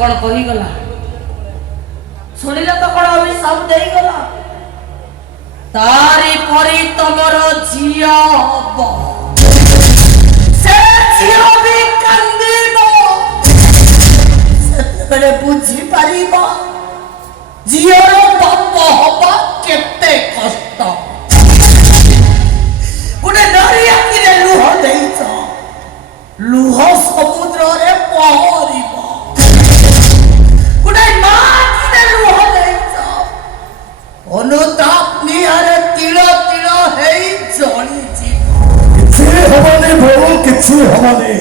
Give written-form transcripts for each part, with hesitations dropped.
कौन कही गला सुनिले तो कौन अभिशाप देई गला तारी परी तमर झिया हब से झिया भी कांदिबो सेतेबेले बुझी पारिबो झियर बाप हबा केते कष्ट गुटे नारी आखिरे लुह देइछ लुह समुद्र रे पहरिबो गुटे मां आखिरे लुह देइछ अनुताप निहारे तिल तिल हेई जळी किछि हबने भो किछि हबने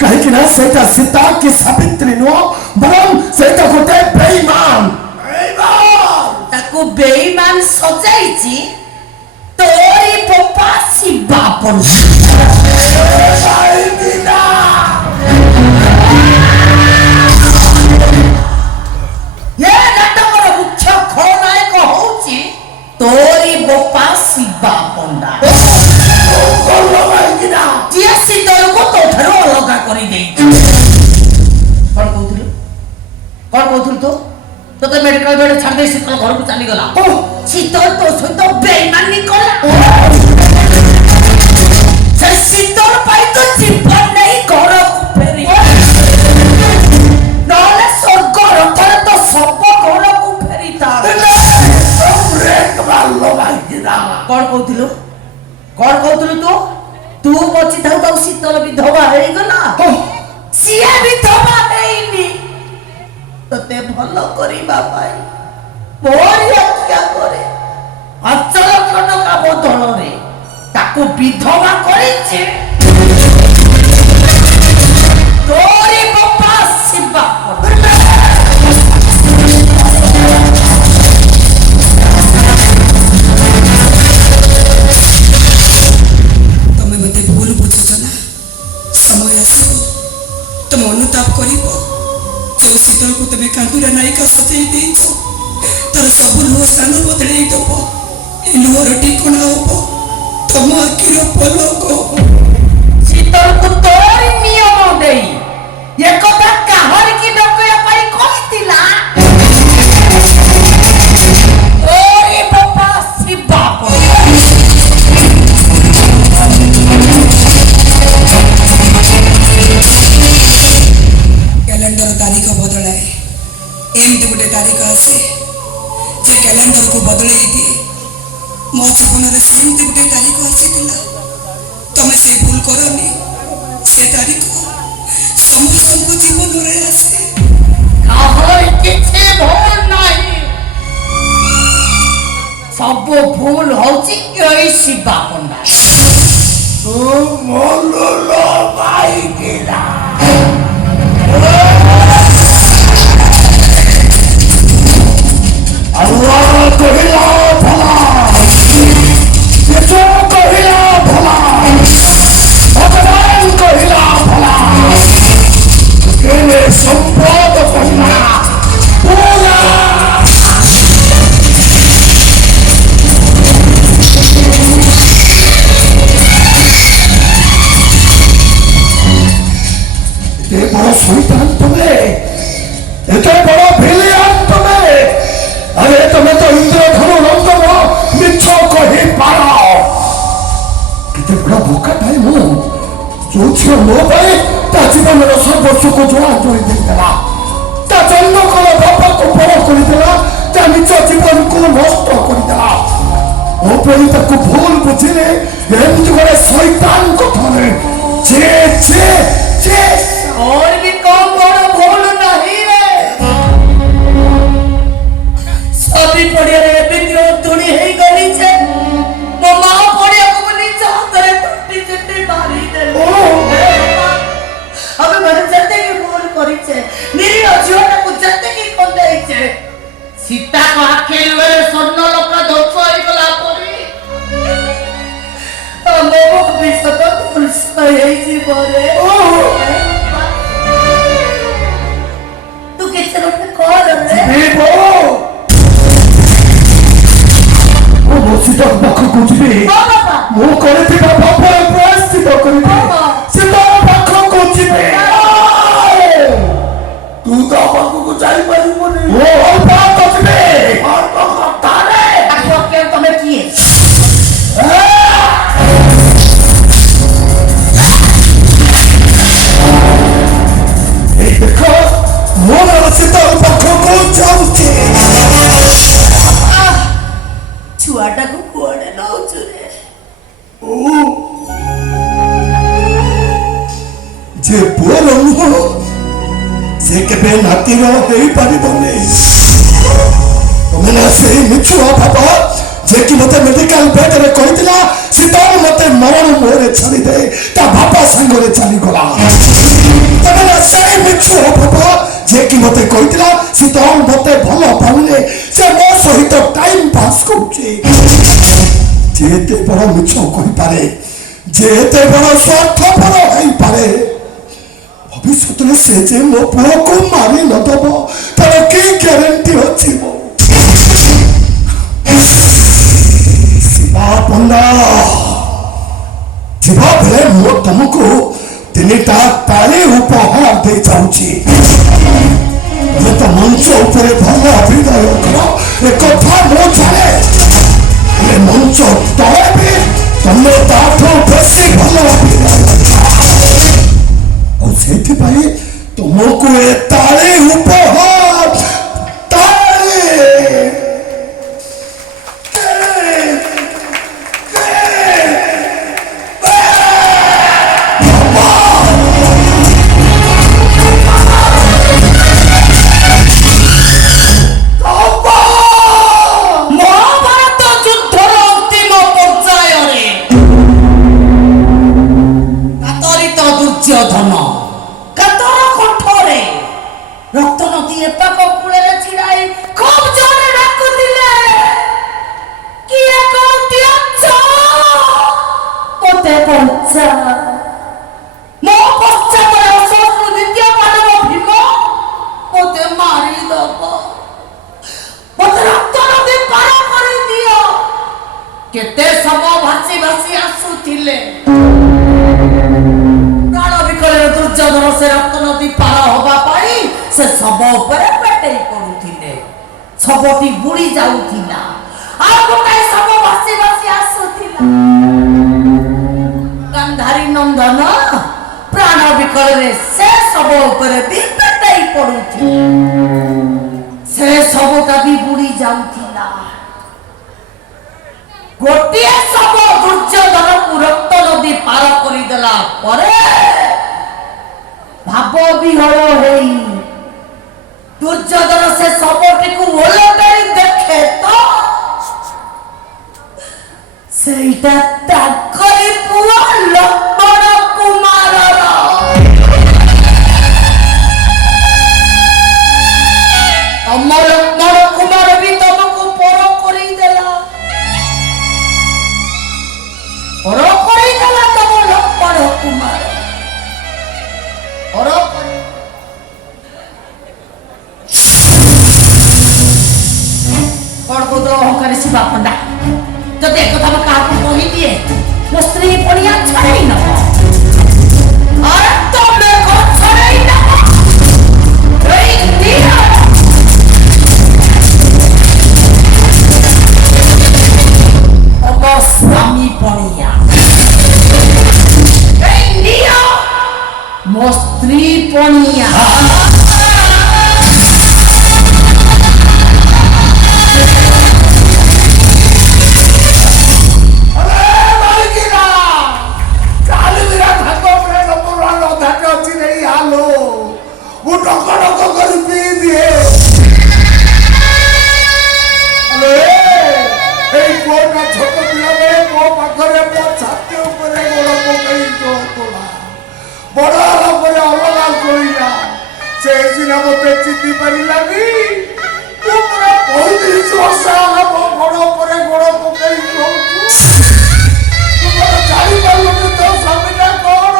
कहीं कि ना सेटा सीता की सावित्री नो बरम सेटा गोटे बेईमान ताकू बेईमान सजाइछि तोरी पप्पा शिवापन ये नाटकर मुख्य खलनायक होउछि तोरी पप्पा शिवापन जिया शीतल को तो ठरो अलगा करी देई कौन कहथुल तो तो मेडिकल बेड छाड़ दे शीतल घर को चली गला शीतल तो सहित बेईमानी कला से शीतल पाई तो जीवन नहीं घर को फेरी नले स्वर्ग रथर तो सब घर को फेरी ता ब्रेक मारलो भाईरा कौन कहथुल तू बची थाउ तो शीतल विधवा हे गला सिया विधवा नैनी तते भलो करिबा पाई मोर क्या करे अचल कनका बदल रे ताको विधवा करिছে तोरी बापा शिवा तमे मते भूल बुझुछ ना समय आसो तुम अनुताप करिवो जो शीतल को तुम्हें कांदुरा नायिका सजाई देइछ तार सब लुह स्थान बदलई दब ए लुहर ठिकाना हब तुम आखिर पलक शीतल को तोरी नियम देई ये कथा काहर की डकया पाई कहितिला तोरी बापा शिवा कैलेंडर तारीख बदलाए एमती गोटे तारीख आसे जे कैलेंडर को बदलई दिए मो जीवन में सेमती गोटे तारीख आसीला तुम से भूल करनी से तारीख समस्त जीवन रे आसे काहर किछि भूल नहीं सब भूल होची एई शिवा पंडा तू मोललो भाई गिरा अल्लाह कहिला भला यीशु कहिला भला भगवान कहिला भला केने संपद कहिला पूरा ये बड़ा शैतान तुम्हें एते बड़ा भिलियन तुम्हें अरे तुम्हें तो इंद्रधनु नंदन मिच्छो कहि पारो किते बड़ा भूखा भाई मु जो छियो नो भाई ता जीवन रो सर्वस्व को जोड़ा जोड़ी देला ता जन्म को बापा को बड़ कर देला ता निज जीवन को नष्ट कर देला ओ परी ताको भूल बुझिले एमती करे शैतान को थने जे जे जे और भी कौन बड़ा भूल नहीं रे सभी पड़िया रे बिंदियो तुणी हेई गली छे मो मां पड़िया को बोली चाहतरे टूटी चिट्टी मारी दे अब मन जते की भूल करी छे मेरी अजीवन को जते की कोन देई छे सीता को आखे रे स्वर्ण लोक धोछ होई गला परी मो भी सत भूल सही जीवरे तू किसे लोट कॉल रे बेबो ओ मोसिता बख कुछबे बाबा मो करते बाबा प्रायश्चित करिबे सीता बख कुछबे तू तो ଆଗକୁ ଯାଇପାରିବୁନି। ଓ ଅଳ୍ପ ଯିବେ ଅଳ୍ପ କଥାରେ ତମେ କିଏ? ଦେଖ ମୋର ଶୀତଳ ପାଖକୁ ଯାଉଛି। ଛୁଆଟାକୁ କୁଆଡେ ନଉଛୁ ରେ? ଯେ ପୁଅର ନୁହଁ ସେ କେବେ ନାତିର ହେଇପାରିବନି। ତମେ ନା ସେଇ ମିଛୁଆ ବାବା ଯେ କି ମତେ ମେଡିକାଲ ବେଡରେ କହିଥିଲା ଶୀତଳ ମତେ ମରଣ ମୁହଁରେ ଛାଡ଼ିଦେ ତା ବାପା ସାଙ୍ଗରେ ଚାଲିଗଲା। ତମେ ନା ସେଇ ମିଛୁଆ ବାବା ଯେ କି ମତେ କହିଥିଲା ଶୀତଳ ମତେ ଭଲ ପାଉନି ସେ ମୋ ସହିତ ଟାଇମ ପାସ୍ କରୁଛି। ଯେ ଏତେ ବଡ ମିଛ କହିପାରେ ଯେ ଏତେ ବଡ ସ୍ୱାର୍ଥପର ହେଇପାରେ ଭବିଷ୍ୟତରେ ସେ ଯେ ମୋ ପୁଅକୁ ମାରି ନଦବ ତାର କି ଗ୍ୟାରେଣ୍ଟି ଅଛି? ମୋ ଶିବା ପଣ୍ଡା ଯିବା ବେଳେ ମୁଁ ତମକୁ 3ଟା ତାଳି ଉପହାର ଦେଇ ଯାଉଛି। ତମେ ତ ମଞ୍ଚ ଉପରେ ଭଲ ଅଭିନୟ କର ଏ କଥା ମୁଁ ଜାଣେ। ମଞ୍ଚ ତଳେ ବି ତମେ ତାଠୁ ବେଶୀ ଭଲ ଅଭିନୟ ଆଉ ସେଇଥିପାଇଁ ତୁମକୁ ଏ ତାଳି ଉପହାର ତାଳି। ମହାଭାରତ ଯୁଦ୍ଧର ଅନ୍ତିମ ପର୍ଯ୍ୟାୟରେ କାତରିତ ଦୁର୍ଯ୍ୟୋଧନ କାତର କଣ୍ଠରେ ରକ୍ତ ନଦୀ ଏପାକ କୂଳରେ ଛିଡାଇ ଖୁବ୍ ଜୋରରେ ଡାକୁଥିଲେ, କିଏ କୋଉଠି ଅଛ? ମତେ ବଞ୍ଚା। ମୋ ପଶ୍ଚାତରେ ଅଶୋକରୁ ଦ୍ୱିତୀୟ ପାଣ୍ଡବ ଭୀମ ମତେ ମାରିଦବ। ମତେ ରକ୍ତ ନଦୀ ପାର କରିଦିଅ। କେତେ ସମୟ ଭାସି ଭାସି ଆସୁଥିଲେ। ପ୍ରାଣ ବିକଳରେ ଦୁର୍ଯ୍ୟୋଧନ ସେ ରକ୍ତ ନଦୀ ପାର ହବା ପାଇଁ ସେ ଶବ ଉପରେ ପେଟେଇ ପଡୁଥିଲେ। ଶବଟି ବୁଡି ଯାଉଥିଲା ଆଉ ଗୋଟାଏ ଶବ ଭାସି ଭାସି ଆସୁଥିଲା। ଗାନ୍ଧାରୀ ନନ୍ଦନ ପ୍ରାଣ ବିକଳରେ ସେ ଶବ ଉପରେ ବି ପେଟେଇ ପଡୁଥିଲେ। ସେ ଶବଟା ବି ବୁଡି ଯାଉଥିଲା। ଗୋଟିଏ ଶବ ଦୁର୍ଯ୍ୟୋଧନକୁ ରକ୍ତ ନଦୀ ପାର କରିଦେଲା ପରେ ଭାବ ବିହଳ ହେଇ ଦୁର୍ଯ୍ୟୋଧନ ସେ ଶବଟିକୁ ଓଲଟାଇ ଦେଖେ ତ ସେଇଟା ତାଙ୍କରି ପୁଅ ଲକ୍ଷ୍ମଣ କୁମାରର। ତମ ଲକ୍ଷ୍ମଣ କୁମାର ବି ତମକୁ ପର କରିଦେଲା। ପର କରିଦେଲା ତମ ଲକ୍ଷ୍ମଣ କୁମାର। ପର କରି କଣ କହୁଥିଲ ଅହଙ୍କାରୀ ଶିବା ପଣ୍ଡା? ଯଦି ଏକଥା ମୁଁ କାହାକୁ କହିଦିଏ ମୋ ସ୍ତ୍ରୀ ପଣିଆ ଛଡେଇ ନବ। ଆରେ ତମେ କଣ ଛଡେଇ ନବ? ଏଇ ନିଅ ତମ ସ୍ୱାମୀ ପଣିଆ। ଏଇ ନିଅ ମୋ ସ୍ତ୍ରୀ ପଣିଆ। ମତେ ଚିନ୍ହି ପାରିଲାନି। ତୁ ପୁରା 35 ବର୍ଷ ହେଲା ମୋ ଗୋଡ ଉପରେ ଗୋଡ ପକେଇ ରହୁଛୁ। ତୁମର ଜାଣିପାରିଲୁନି ତୋ ସ୍ୱାମୀଟା କଣ?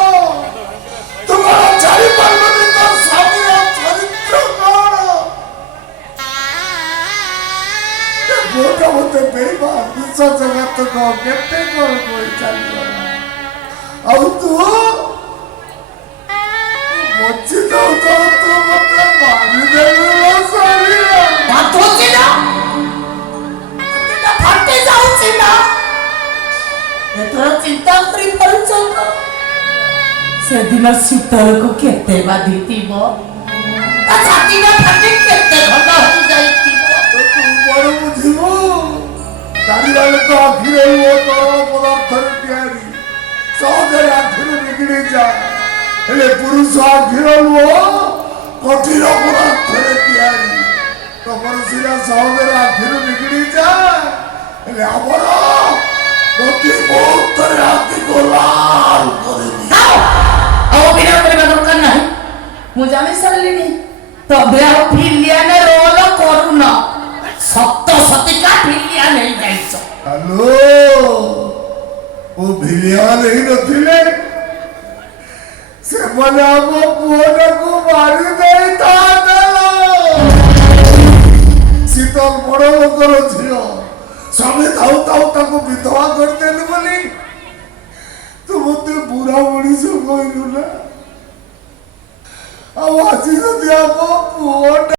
ତୁମର ଜାଣିପାରିଲୁନି ତୋ ସ୍ୱାମୀର ଚରିତ୍ର କଣ? ବୋଟା ମତେ ବେଇବା ବିଶ୍ୱାସଘାତକ କେତେ କଣ କହି ଚାଲିଗଲା। ଆଉ ତୁ ବଞ୍ଚି ଯାଉ ତୁ ମତେ ମାରିଦେଲୁ। ସେଦିନ ଶୀତଳକୁ କେତେ ବାଧିଥିବ ତା ଛାତିଟା ଫାଟି କେତେ ଖଣ୍ଡ ହେଇଯାଇଥିବ। ତୁ ବଡ଼ ବୁଝିବୁ ଚାରିବାଳେ ତ ଆଖିରେ ଲୁହ ତରଳ ପଦାର୍ଥରେ ତିଆରି ସହଜରେ ଆଖିରୁ ନିଗିଡ଼ି ଯାଏ ହେଲେ ପୁରୁଷ ଆଖିର ଲୁହ କଠିନ ପଦାର୍ଥରେ ତିଆରି ତମର ସିନା ସହଜରେ ଆଖିରୁ ନିଗିଡ଼ି ଯାଏ ହେଲେ ଆମର ପ୍ରତି ମୁହୂର୍ତ୍ତରେ ଆଖିକୁ ଲାଲ କରିଦିଏ। ଆଉ ଅଭିନୟ କରିବା ଦରକାର ନାହିଁ। ମୁଁ ଜାଣି ସାରିଲିଣି ତମେ ଆଉ ଭିଲିଆନ ରୋଲ କରୁନ ସତ ସତିକା ଭିଲିଆନ ହେଇଯାଇଛ। ହ୍ୟାଲୋ ଓ ଭିଲିଆନ ହେଇନଥିଲେ ସେମାନେ ଆମ ପୁଅଟାକୁ ମାରି ଦେଇଥାନ୍ତେ। ଶୀତଲ ବଡ଼ ଲୋକର ଝିଅ ସ୍ୱାମୀ ଥାଉ ଥାଉ ତାକୁ ବିଧବା କରିଦେଲୁ ବୋଲି ତୁ ମତେ ବୁଢା ମଣିଷ କହିଲୁ ନା। ଆଉ ଆଜି ଯଦି ଆମ ପୁଅଟା